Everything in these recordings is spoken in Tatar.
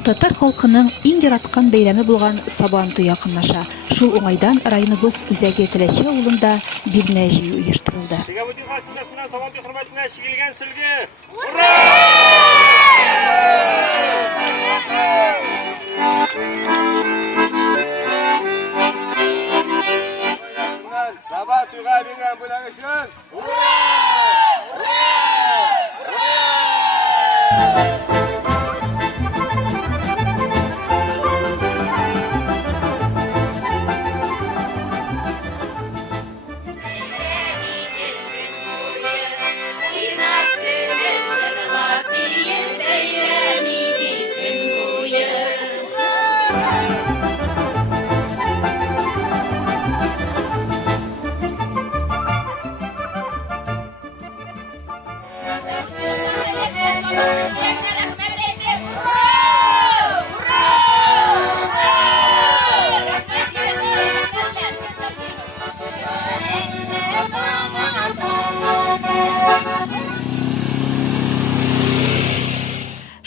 Татар халкының иң яраткан бәйрәме булган Сабантуй якынлаша. Шул уңайдан районыбыз үзәге Теләче авылында бирнә җыю оештырылды. Сабантуй хасындасыннан Сабантуй хөрмәтенә чигелгән сөлге. Ура! Сабантуйга биргән бүләк өчен. Ура!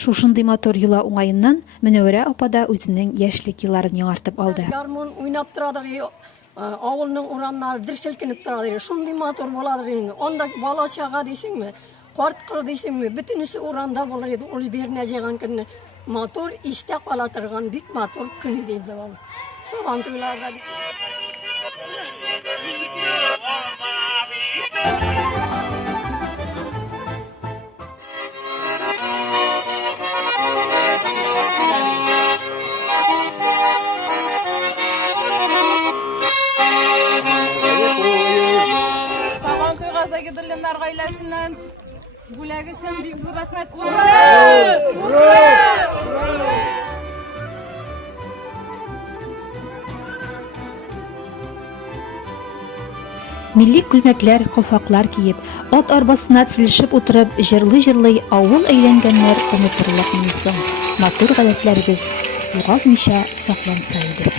Шушындый матур йола уңайыннан Менәүрә апа да үзенең яшьлек елларын яңартып алды. Гармун уйнап торады, авылның урамнары дер селкенеп торады. Шундый матур булады инде. Онда бала чага дисеңме, карт-кыр дисеңме, бөтенесе урамда булыр иде. Ул бирнә җыйган көнне матур истә кала торган бик матур көн иде ул. Сабантуйларда Gidilenler gailesinden бүләк өчен бик зур рәхмәт. Милли күлмәкләр, калфаклар киеп, ат арбасына тезелешеп утырып, җырлый-җырлый авыл әйләнгәннәр онытырлык инде соң. Матур гадәтләребез югалтмыйча сакланса иде.